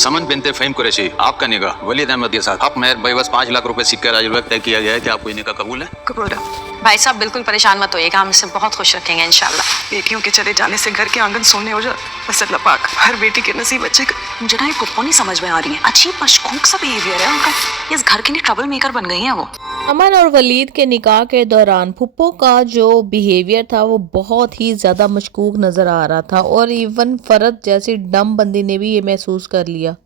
समन बिनते फहीम कुरैशी, आपका निकाह वलीद अहमद के साथ हक मेहर बेवस 5 लाख रुपए सिक्के राजुल तय किया गया है कि आपको ये निकाह कबूल है? कबूल है। भाई साहब बिल्कुल परेशान मत होइएगा, हम इसे बहुत खुश रखेंगे इंशाल्लाह। बेटियों के चले जाने से घर के आंगन सोने हो जाए, बस अल्लाह पाक हर बेटी के नसीब अच्छे कर। मुझे ना ये पुप्पो नहीं समझ में आ रही है, अजीब मशकूक सा बिहेवियर है उनका, ये इस घर के लिए ट्रबल मेकर बन गई हैं वो। अमन और वलीद के निकाह के दौरान फुप्पो का जो बिहेवियर था वो बहुत ही ज़्यादा मशकूक नज़र आ रहा था और इवन फरद जैसी डम बंदी ने भी ये महसूस कर लिया।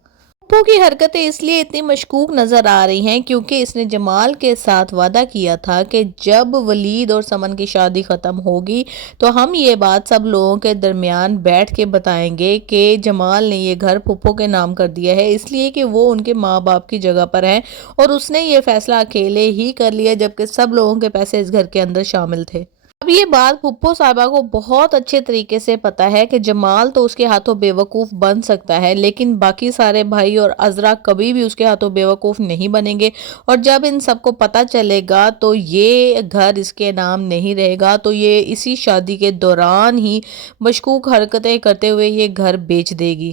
फुप्पो की हरकतें इसलिए इतनी मशकूक नज़र आ रही हैं क्योंकि इसने जमाल के साथ वादा किया था कि जब वलीद और समन की शादी ख़त्म होगी तो हम ये बात सब लोगों के दरमियान बैठ के बताएंगे कि जमाल ने ये घर फुप्पो के नाम कर दिया है इसलिए कि वो उनके माँ बाप की जगह पर हैं और उसने ये फ़ैसला अकेले ही कर लिया जबकि सब लोगों के पैसे इस घर के अंदर शामिल थे। अब ये बात फुप्पो साहिबा को बहुत अच्छे तरीके से पता है कि जमाल तो उसके हाथों बेवकूफ़ बन सकता है लेकिन बाकी सारे भाई और अजरा कभी भी उसके हाथों बेवकूफ़ नहीं बनेंगे और जब इन सबको पता चलेगा तो ये घर इसके नाम नहीं रहेगा, तो ये इसी शादी के दौरान ही मशकूक हरकतें करते हुए ये घर बेच देगी।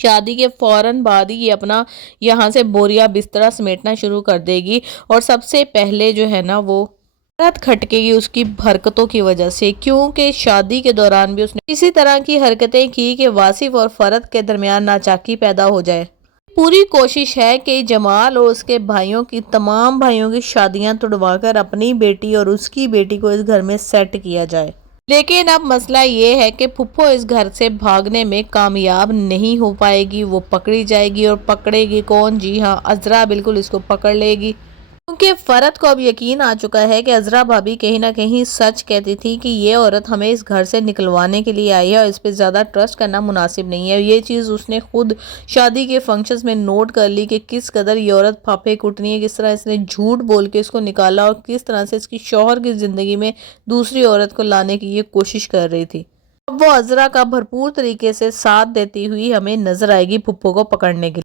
शादी के फौरन बाद ही ये अपना यहाँ से बोरिया बिस्तरा समेटना शुरू कर देगी और सबसे पहले जो है ना वो रात खटकेगी उसकी हरकतों की वजह से, क्योंकि शादी के दौरान भी उसने इसी तरह की हरकतें की कि वासिफ और फरद के दरमियान नाचाकी पैदा हो जाए। पूरी कोशिश है कि जमाल और उसके भाइयों की तमाम भाइयों की शादियां तुड़वाकर अपनी बेटी और उसकी बेटी को इस घर में सेट किया जाए। लेकिन अब मसला ये है कि फुप्पो इस घर से भागने में कामयाब नहीं हो पाएगी, वो पकड़ी जाएगी और पकड़ेगी कौन? जी हाँ, अजरा बिल्कुल इसको पकड़ लेगी क्योंकि फरद को अब यकीन आ चुका है कि अजरा भाभी कहीं ना कहीं सच कहती थी कि ये औरत हमें इस घर से निकलवाने के लिए आई है और इस पर ज़्यादा ट्रस्ट करना मुनासिब नहीं है। ये चीज़ उसने खुद शादी के फंक्शंस में नोट कर ली कि किस कदर ये औरत फाफे कुटनी है, किस तरह इसने झूठ बोल के इसको निकाला और किस तरह से इसकी शौहर की ज़िंदगी में दूसरी औरत को लाने की ये कोशिश कर रही थी। अब वो अजरा का भरपूर तरीके से साथ देती हुई हमें नजर आएगी फुप्पो को पकड़ने के लिए।